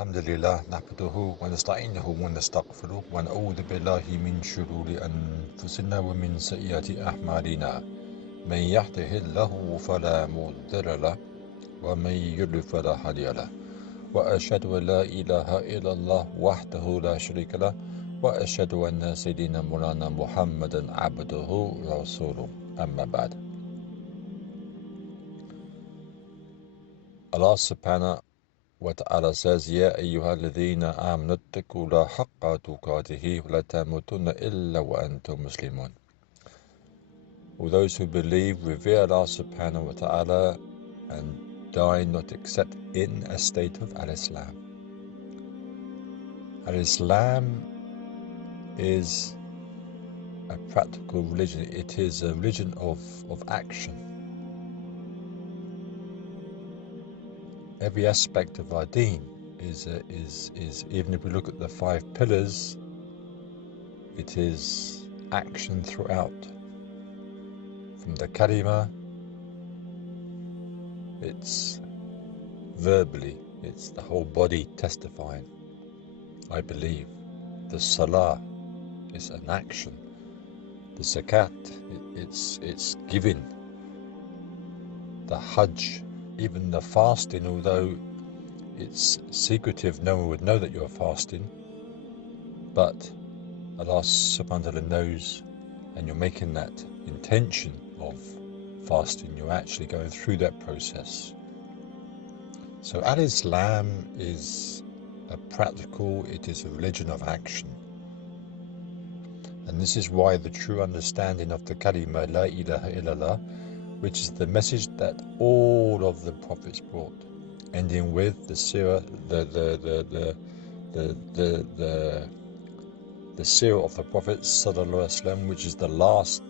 Alhamdulillah, nahmaduhu wa nasta'inuhu wa nastaghfiruh wa na'udhu billahi min shururi anfusina wa min sayyiati a'malina. Man yahdihillahu fala mudilla lahu wa man yudlil fala hadiya lahu. Wa ashhadu an la ilaha illallah wahdahu la sharika lahu wa ashhadu anna sayyidina Maulana Muhammadan abduhu wa rasuluh. Amma ba'd. Allah subhanahu wa ta'ala says, Ya ayyuhalladhina amanu ittaqullaha haqqa tuqatihi wa la tamutunna illa wa antum muslimun. All those who believe, revere Allah subhanahu wa ta'ala and die not except in a state of al-Islam. Al-Islam is a practical religion. It is a religion of action. Every aspect of our deen is even if we look at the 5 pillars, it is action throughout. From the Kalimah, it's verbally, it's the whole body testifying, I believe. The Salah is an action. The Zakat, it's giving. The Hajj, even the fasting, although it's secretive, no one would know that you're fasting, but Allah subhanahu wa ta'ala knows, and you're making that intention of fasting, you're actually going through that process. So Al-Islam is a practical, it is a religion of action. And this is why the true understanding of the Kalimah, La ilaha illallah, which is the message that all of the prophets brought, ending with the seerah, the seerah of the Prophet sallallahu alaihi wasallam, which is the life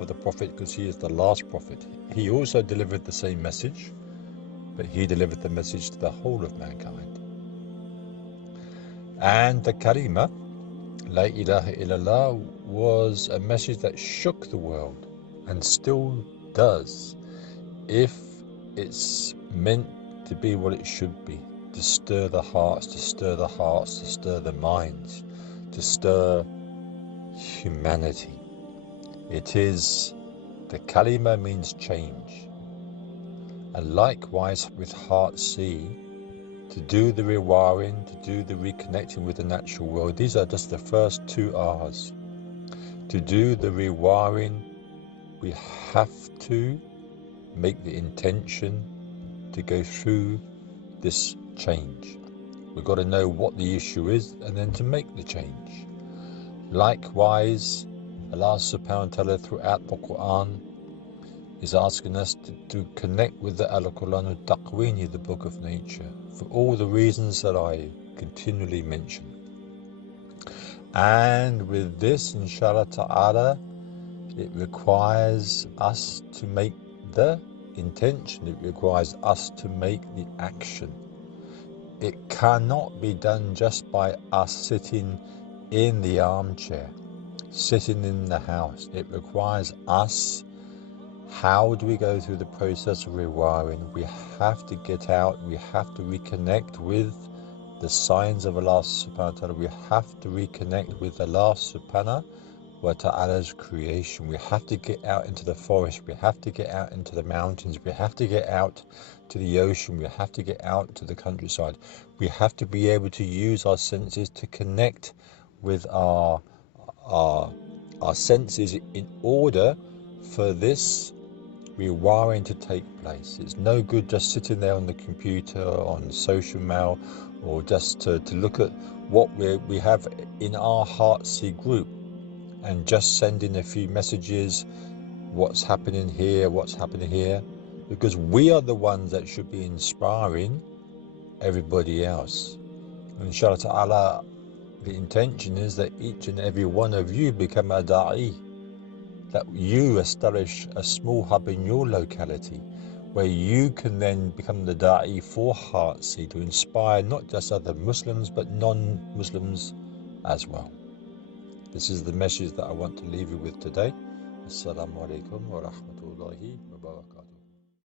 of the Prophet, because he is the last prophet. He also delivered the same message, but he delivered the message to the whole of mankind. And the Kalimah, La ilaha illallah, was a message that shook the world, and still does, if it's meant to be what it should be, to stir the hearts, to stir the minds, to stir humanity. It is, the Kalimah means change. And likewise with Heart C, to do the rewiring, to do the reconnecting with the natural world. These are just the first 2 R's. To do the rewiring, we have to make the intention to go through this change. We've got to know what the issue is and then to make the change. Likewise, Allah subhanahu wa ta'ala throughout the Quran is asking us to connect with the Al-Quran al-Taqwini, the book of nature, for all the reasons that I continually mention. And with this, inshallah ta'ala, it requires us to make the intention, it requires us to make the action. It cannot be done just by us sitting in the armchair, sitting in the house. It requires us. How do we go through the process of rewiring? We have to get out, we have to reconnect with the signs of Allah subhanahu wa ta'ala. We have to reconnect with Allah subhanahu wa ta'ala's creation. We have to get out into the forest, we have to get out into the mountains, we have to get out to the ocean, we have to get out to the countryside. We have to be able to use our senses to connect with our senses in order for this rewiring to take place. It's no good just sitting there on the computer, on social mail, or just to look at what we have in our Heartsea group and just sending a few messages, what's happening here, because we are the ones that should be inspiring everybody else. Inshallah ta'ala, the intention is that each and every one of you become a da'i, that you establish a small hub in your locality where you can then become the da'i for Heartsea, to inspire not just other Muslims but non-Muslims as well. This is the message that I want to leave you with today. Assalamu alaikum wa rahmatullahi wa barakatuh.